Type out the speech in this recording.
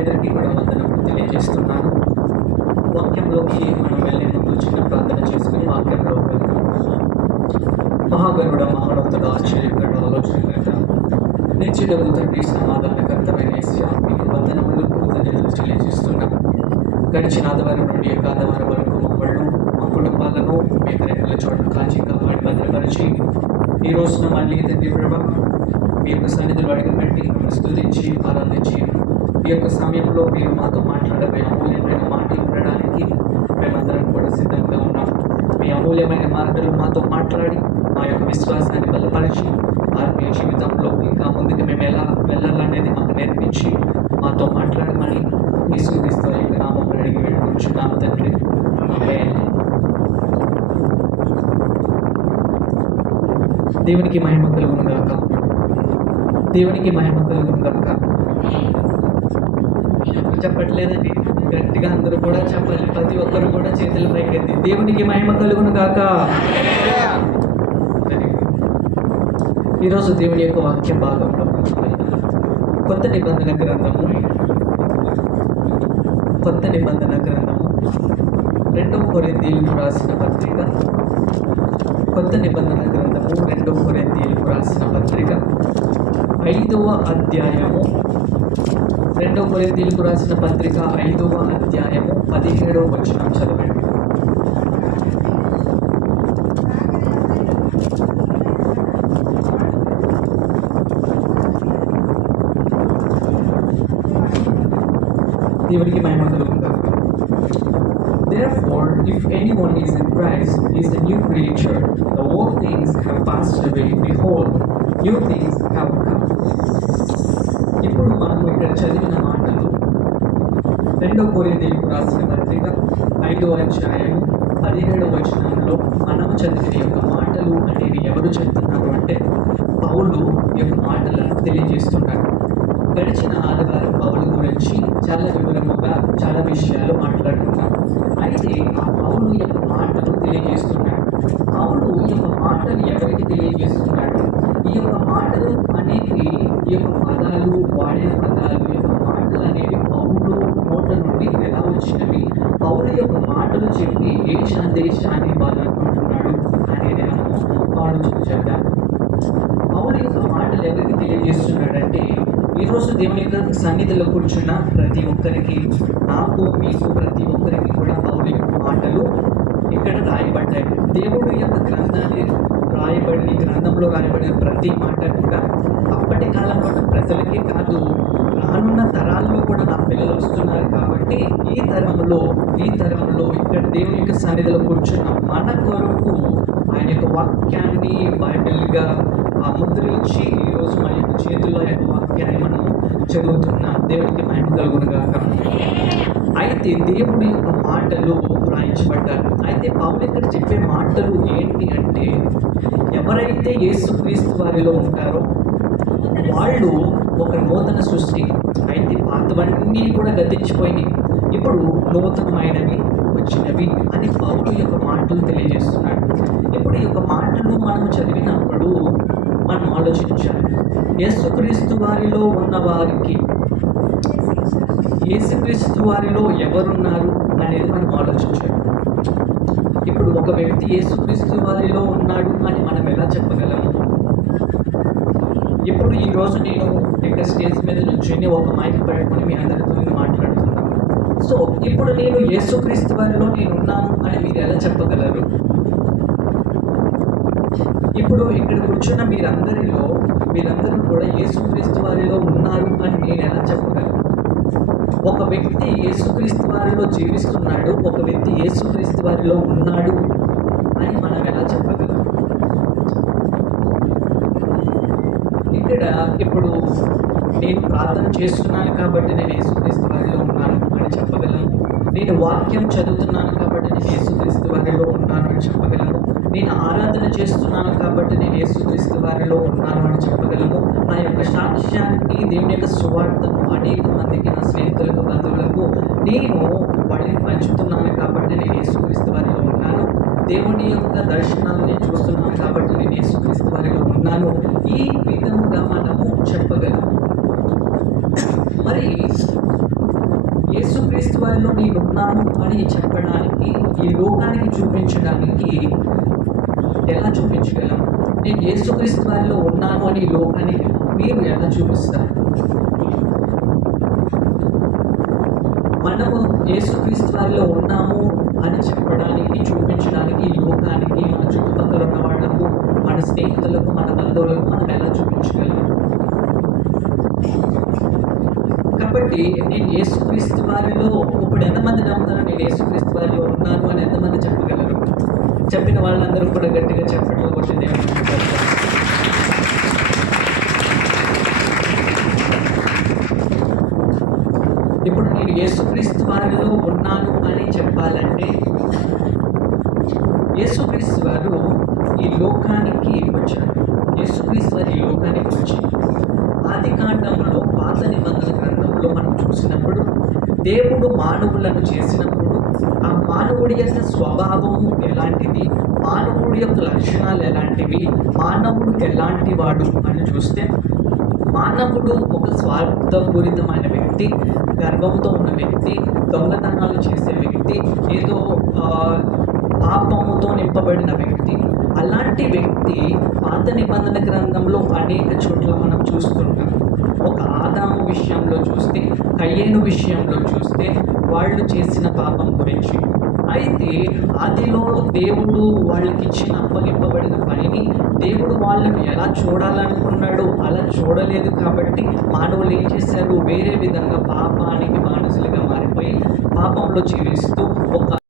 అందరికీ కూడా వందనములు తెలియజేస్తున్నాను. వాక్యంలోకి మనం వెళ్ళే ముందు చిన్న ప్రార్థన చేసుకుని వాక్యంలోకి వెళ్తాం. మహాగరుడ, మహోన్నతుడ, ఆశ్చర్యకరుడ, ఆలోచనకర్త, నిత్యుడగు తండ్రి, సమాధానకర్తమైన యేసయ్యా, మీకు వందనములు కృతజ్ఞతలు తెలియజేస్తున్నాం. గడిచిన ఆదివారం నుండి ఆదివారం వరకు మమ్మల్ని, మా కుటుంబాలను మీ రెక్కల చోట్ల కాచి కాపాడి భద్రపరిచి ఈ రోజున మళ్ళీ తండ్రి ప్రభా మీ యొక్క సన్నిధిలో అడుగుపెట్టి మిమ్మల్ని స్తుతించి ఆరాధించి ఈ యొక్క సమయంలో మీరు మాతో మాట్లాడబోయే అమూల్యమైన మాటలు వినడానికి మేమందరం కూడా సిద్ధంగా ఉన్నాం. మీ అమూల్యమైన మాటలు మాతో మాట్లాడి మా యొక్క విశ్వాసాన్ని బలపరిచి ఆత్మీయ జీవితంలో ఇంకా ముందుకు మేము ఎలా వెళ్ళాలనేది మాకు నేర్పించి మాతో మాట్లాడమని యేసుక్రీస్తు యొక్క నామములో అడిగి వేడుకుంటున్నాము తండ్రి. ఆమేన్. దేవునికి మహిమ కలుగును గాక. దేవునికి మహిమ కలుగును గాక. చెప్పట్లేదండి, గట్టిగా అందరూ కూడా చెప్పాలి. ప్రతి ఒక్కరు కూడా చేతుల పైకెత్తి దేవునికి మహిమ కలుగును గాక. ఈరోజు దేవుని యొక్క వాక్య భాగంలో కొత్త నిబంధన గ్రంథము 2 కొరింథీయులకు రాసిన పత్రిక, కొత్త నిబంధన గ్రంథము 2 కొరింథీయులకు రాసిన పత్రిక 5వ అధ్యాయము, 2 కొరింథీయులకు రాసిన పత్రిక 5వ అధ్యాయము 17వ వచనం చదవండి. దేవునికి మహిమ కలుగును గాక. Therefore, if anyone is in Christ, he is a new creature. The old things have passed away. Behold, new things have come. ఇప్పుడు మనము ఇక్కడ చదివిన మాటలు 2 కొరింథీయులకు రాసిన పత్రిక 5వ అధ్యాయము 17వ వచనంలో మనము చదివిన యొక్క మాటలు అనేవి ఎవరు చెప్తున్నారు అంటే పౌలు యొక్క మాటలను తెలియజేస్తున్నాడు. గడిచిన ఆదివారం పౌలు గురించి చాలా వివరముగా చాలా విషయాలు మాట్లాడుతున్నాం. అయితే ఆ పౌలు యొక్క మాటలు తెలియజేస్తున్నాడు. పౌలు ఈ యొక్క మాటలు ఎవరికి తెలియజేస్తున్నాడు? ఈ యొక్క మాటలు అనేవి, ఈ యొక్క పదాలు, వాడిన పదాలు, ఈ యొక్క మాటలు అనేవి పౌలు నోట నుండి ఎలా వచ్చినవి, పౌలు యొక్క మాటలు చెప్పి ఏ సందేశాన్ని బాధపడుతున్నాడు అనేది మనము పాడు చేద్దాం. పౌలు యొక్క మాటలు ఎవరికి తెలియజేస్తున్నాడంటే ఈరోజు దేవుని యొక్క సన్నిధిలో కూర్చున్న ప్రతి ఒక్కరికి, నాకు, మీకు, ప్రతి ఒక్కరికి కూడా పౌలు యొక్క మాటలు ఇక్కడ రాయబడ్డాయి. దేవుడు యొక్క గ్రంథాన్ని రాయబడి, గ్రంథంలో రాయబడిన ప్రతి మాట కూడా అప్పటి కాలంలో ఉన్న ప్రజలకే కాదు, రానున్న తరాల్లో కూడా నా పిల్లలు వస్తున్నారు కాబట్టి ఈ తరంలో ఇక్కడ దేవుని యొక్క సన్నిధిలో కూర్చున్న మన కొరకు ఆయన యొక్క వాక్యాన్ని బైబిల్గా ముద్రించి ఈరోజు మన యొక్క చేతుల్లో యొక్క వాక్యాన్ని మనం చదువుతున్నాం. దేవునికి మహిమ కలుగును గాక. అయితే దేవుడి యొక్క మాటలు రాయించబడ్డారు. అయితే పౌలు ఇక్కడ చెప్పే మాటలు ఏంటి అంటే, ఎవరైతే యేసుక్రీస్తు వారిలో ఉంటారో వాళ్ళు ఒక నూతన సృష్టి. అయితే పాతవన్నీ కూడా గతించిపోయినాయి, ఇప్పుడు నూతనమైనవి వచ్చినవి అని పౌలు యొక్క మాటలు తెలియజేస్తున్నాడు. ఇప్పుడు ఈ యొక్క మాటలు మనం చదివినప్పుడు మనం ఆలోచించాలి, యేసుక్రీస్తు వారిలో ఉన్న వారికి యేసుక్రీస్తు వారిలో ఎవరున్నారు అనేది మనం ఆలోచించాలి. ఇప్పుడు ఒక వ్యక్తి యేసుక్రీస్తు వారిలో ఉన్నాడు అని మనం ఎలా చెప్పగలము? ఇప్పుడు ఈరోజు నేను ఇక్కడ స్టేజ్ మీద నుంచుని ఒక మైక్ పట్టుకొని మీ అందరితో మాట్లాడుతున్నాను. సో ఇప్పుడు నేను యేసుక్రీస్తు వారిలో నేను ఉన్నాను అని మీరు ఎలా చెప్పగలరు? ఇప్పుడు ఇక్కడ కూర్చున్న మీరందరూ కూడా యేసుక్రీస్తు వారిలో ఉన్నారు అని నేను ఎలా చెప్పగలను? ఒక వ్యక్తి యేసుక్రీస్తు వారిలో జీవిస్తున్నాడు, ఒక వ్యక్తి యేసుక్రీస్తు వారిలో ఉన్నాడు అని మనం ఎలా చెప్పగలం? ఇక్కడ ఇప్పుడు నేను ప్రార్థన చేస్తున్నాను కాబట్టి నేను యేసుక్రీస్తు వారిలో ఉన్నాను అని చెప్పగలను. నేను వాక్యం చదువుతున్నాను కాబట్టి నేను యేసుక్రీస్తు వారిలో ఉన్నాను అని చెప్పగలను. నేను ఆరాధన చేస్తున్నాను కాబట్టి నేను యేసుక్రీస్తు వారిలో ఉన్నాను అని చెప్పగలను. నా యొక్క సాక్ష్యాన్ని, దేవుని యొక్క సువార్తను అనేక మందికి, నా స్నేహితులకు, బంధువులకు నేను వాళ్ళని పంచుతున్నాను కాబట్టి నేను యేసుక్రీస్తు వారిలో ఉన్నాను. దేవుని యొక్క దర్శనాలు నేను చూస్తున్నాను కాబట్టి నేను యేసుక్రీస్తు వారిలో ఉన్నాను. ఈ విధముగా మనము చెప్పగలం. మరి వారిలో నేనున్నాను అని చెప్పడానికి, ఈ లోకానికి చూపించడానికి ఎలా చూపించగలం? నేను యేసుక్రీస్తు వారిలో ఉన్నాను అని ఈ లోకానికి మీరు ఎలా చూపిస్తారు? మనము యేసుక్రీస్తు వారిలో ఉన్నాము అని చెప్పడానికి, చూపించడానికి ఈ లోకానికి, మన చుట్టుపక్కల ఉన్న వాళ్ళకు, మన స్నేహితులకు, మన బంధువులకు మనం ఎలా చూపించగలం? కాబట్టి నేను యేసుక్రీస్తు వారిలో ఇప్పుడు ఎంతమంది నమ్ముతారో నేను యేసుక్రీస్తు వారిలో ఉన్నాను అని ఎంతమంది చెప్పగలరు? చెప్పిన వాళ్ళందరూ కూడా గట్టిగా చెప్పడం ఒకటి దేవుని ఇప్పుడు నేను యేసుక్రీస్తు వారిలో ఉన్నాను అని చెప్పాలంటే, యేసుక్రీస్తు వారు ఈ లోకానికి వచ్చారు. యేసుక్రీస్తు వారు ఈ లోకానికి వచ్చి ఆది కాండంలో, పాత నిబంధన గ్రంథంలో మనం చూసినప్పుడు, దేవుడు మానవులను చేసినప్పుడు ఆ మానవుడి యొక్క స్వభావము ఎలాంటిది, మానవుడి యొక్క లక్షణాలు ఎలాంటివి, మానవుడు ఎలాంటి వాడు అని చూస్తే, మానవుడు ఒక స్వార్థపూరితమైన వ్యక్తి, గర్వంతో ఉన్న వ్యక్తి, దొంగతనాలు చేసే వ్యక్తి, ఏదో పాపముతో నింపబడిన వ్యక్తి. అలాంటి వ్యక్తి పాత నిబంధన గ్రంథంలో అనేక చోట్ల మనం చూస్తుంటాం. ఒక ఆదాము విషయంలో చూస్తే, కయ్యేను విషయంలో చూస్తే వాళ్ళు చేసిన పాపం గురించి. అయితే ఆదిలో దేవుడు వాళ్ళకి ఇచ్చిన అప్పగింపబడిన పనిని దేవుడు వాళ్ళని ఎలా చూడాలనుకున్నాడో అలా చూడలేదు. కాబట్టి మానవులు ఏం చేశారు? వేరే విధంగా పాపానికి బానిసలుగా మారిపోయి పాపంలో జీవిస్తూ ఒక